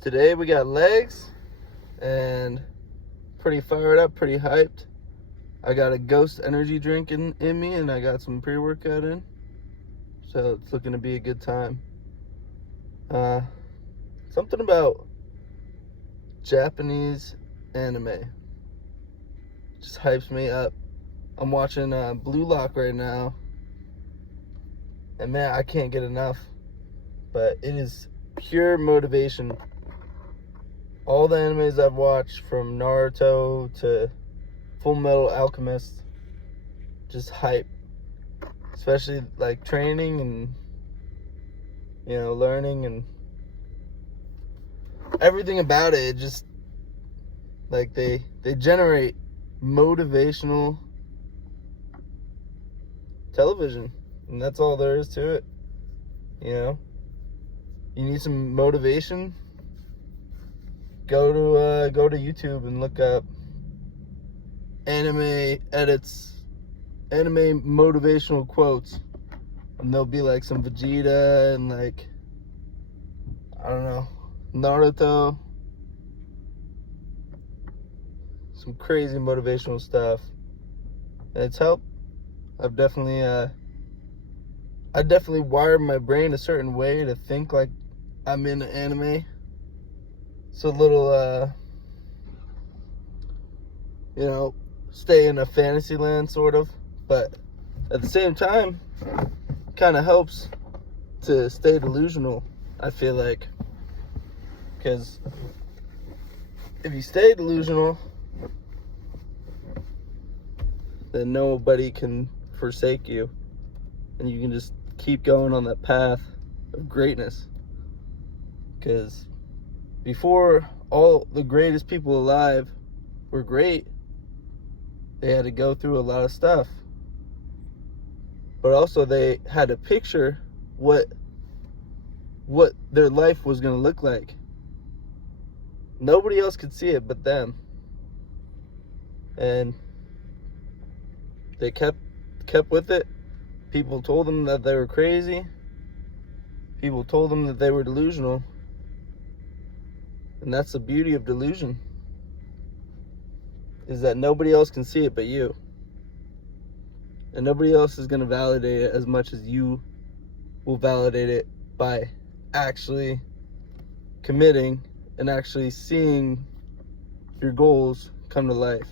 Today we got legs and pretty fired up, pretty hyped. I got a Ghost energy drink in me, and I got some pre-workout in. So it's looking to be a good time. Something about Japanese anime just hypes me up. I'm watching Blue Lock right now, and man, I can't get enough. But it is pure motivation. All the animes I've watched, from Naruto to Full Metal Alchemist, just hype. Especially like training and, learning and everything about it. Just like they generate motivational television, and that's all there is to it. You need some motivation, go to YouTube and look up anime edits, anime motivational quotes, and there'll be like some Vegeta and like, I don't know, Naruto, some crazy motivational stuff, and it's helped. I definitely wired my brain a certain way to think like I'm in anime. It's a little, stay in a fantasy land sort of, but at the same time, kind of helps to stay delusional, I feel like. Because if you stay delusional, then nobody can forsake you, and you can just keep going on that path of greatness. Because before all the greatest people alive were great, they had to go through a lot of stuff, but also they had to picture what their life was going to look like. Nobody else could see it but them, and they kept with it. People told them that they were crazy. People told them that they were delusional. And that's the beauty of delusion, is that nobody else can see it but you. And nobody else is going to validate it as much as you will validate it by actually committing and actually seeing your goals come to life.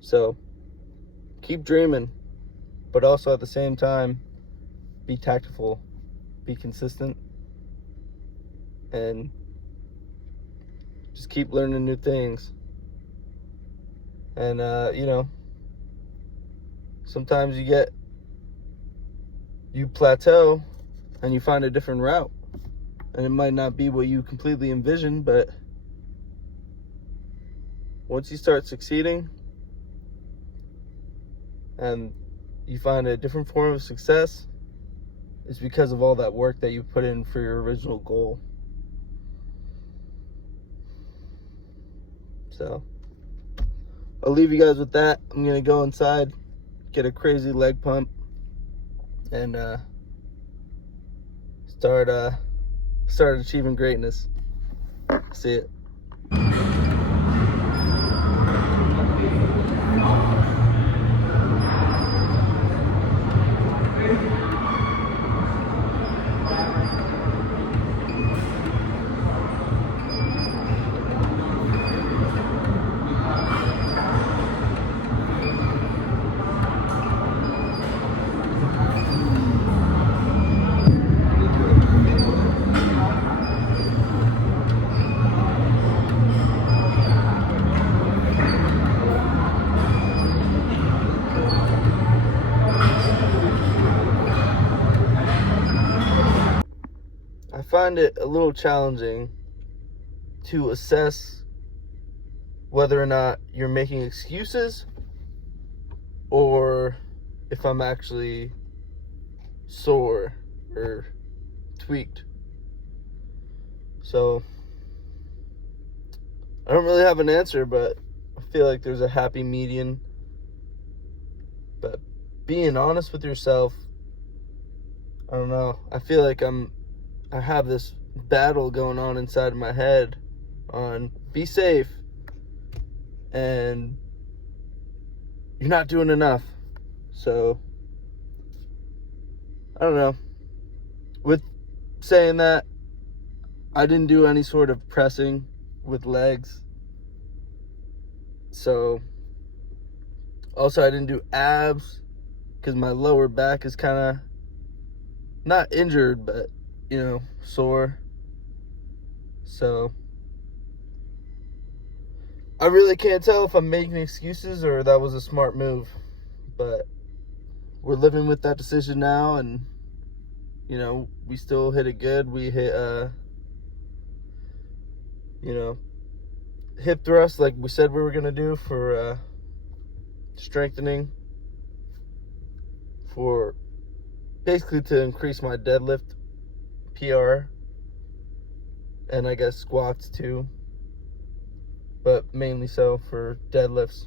So, keep dreaming, but also at the same time, be tactful, be consistent, and just keep learning new things. And, sometimes you plateau and you find a different route. And it might not be what you completely envisioned, but once you start succeeding and you find a different form of success, it's because of all that work that you put in for your original goal. So, I'll leave you guys with that. I'm going to go inside, get a crazy leg pump, and start achieving greatness. See it. I find it a little challenging to assess whether or not you're making excuses or if I'm actually sore or tweaked. So I don't really have an answer, but I feel like there's a happy median. But being honest with yourself I don't know. I feel like I have this battle going on inside of my head on be safe and you're not doing enough. So I don't know. With saying that, I didn't do any sort of pressing with legs. So also I didn't do abs because my lower back is kind of not injured, but sore. So I really can't tell if I'm making excuses or that was a smart move, but we're living with that decision now, and we still hit it good. We hit hip thrust like we said we were gonna do for strengthening, for basically to increase my deadlift PR, and I guess squats too, but mainly so for deadlifts.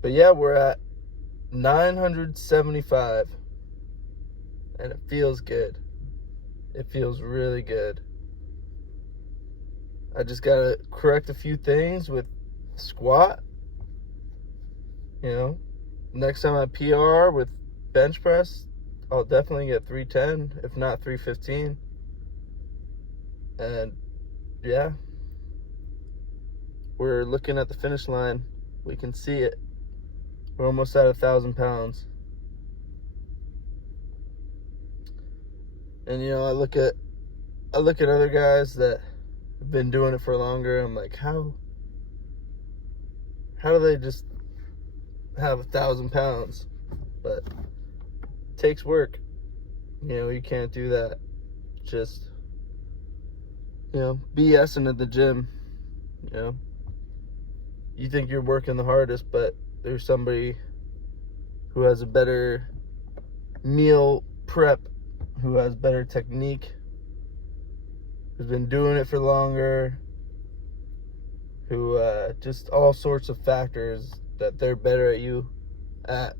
But yeah, we're at 975 and it feels good. It feels really good. I just gotta correct a few things with squat. Next time I PR with bench press, I'll definitely get 310, if not 315. And yeah, we're looking at the finish line. We can see it. We're almost at 1,000 pounds. And I look at other guys that have been doing it for longer. I'm like, how do they just have 1,000 pounds? But it takes work. You can't do that just BSing at the gym. You think you're working the hardest, but there's somebody who has a better meal prep, who has better technique, who's been doing it for longer, who just all sorts of factors that they're better at you at.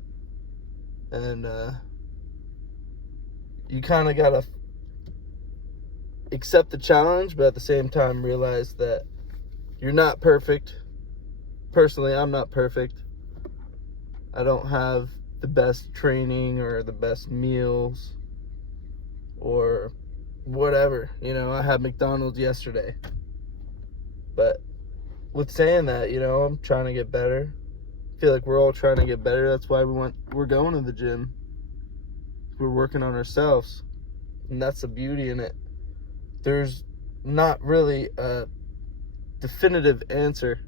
And you kind of gotta accept the challenge, but at the same time realize that you're not perfect. Personally, I'm not perfect. I don't have the best training or the best meals or whatever. I had McDonald's yesterday. But with saying that, I'm trying to get better. I feel like we're all trying to get better. That's why we're going to the gym. We're working on ourselves. And that's the beauty in it. There's not really a definitive answer.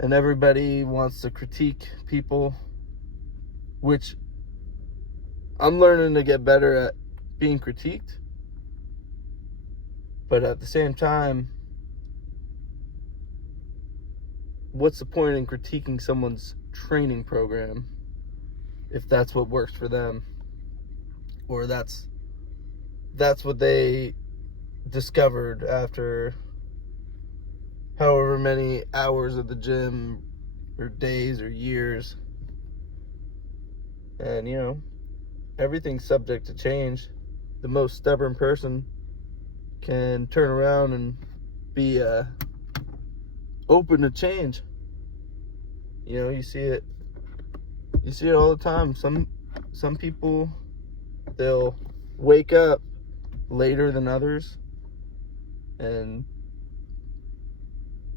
And everybody wants to critique people, which I'm learning to get better at being critiqued. But at the same time, what's the point in critiquing someone's training program if that's what works for them? Or that's what they discovered after however many hours at the gym or days or years. And everything's subject to change. The most stubborn person can turn around and be open to change. You see it all the time. Some people, they'll wake up later than others, and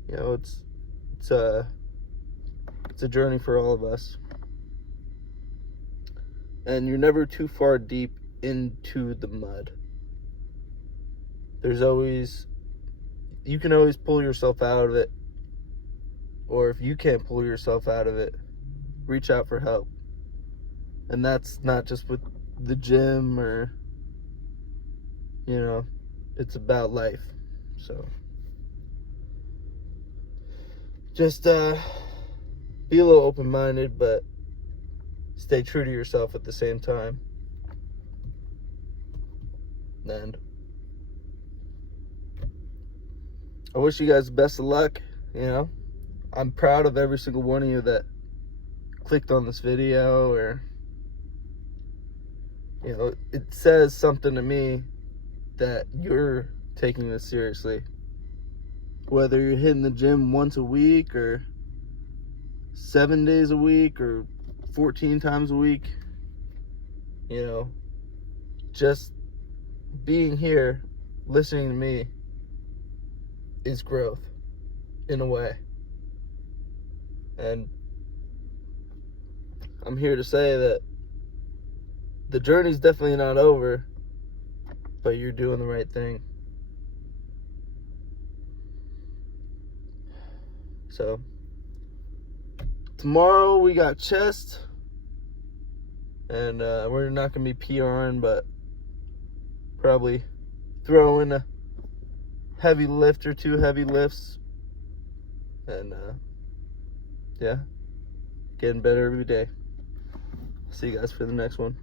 it's a journey for all of us. And you're never too far deep into the mud. You can always pull yourself out of it. Or if you can't pull yourself out of it, reach out for help. And that's not just with the gym or, it's about life. So just be a little open-minded, but stay true to yourself at the same time. And I wish you guys the best of luck. I'm proud of every single one of you that clicked on this video or You know, it says something to me that you're taking this seriously. Whether you're hitting the gym once a week or 7 days a week or 14 times a week, you know, just being here, listening to me is growth in a way. And I'm here to say that the journey's definitely not over, but you're doing the right thing. So, tomorrow we got chest, and we're not going to be PRing, but probably throw in a heavy lift or 2 heavy lifts. And, yeah, getting better every day. See you guys for the next one.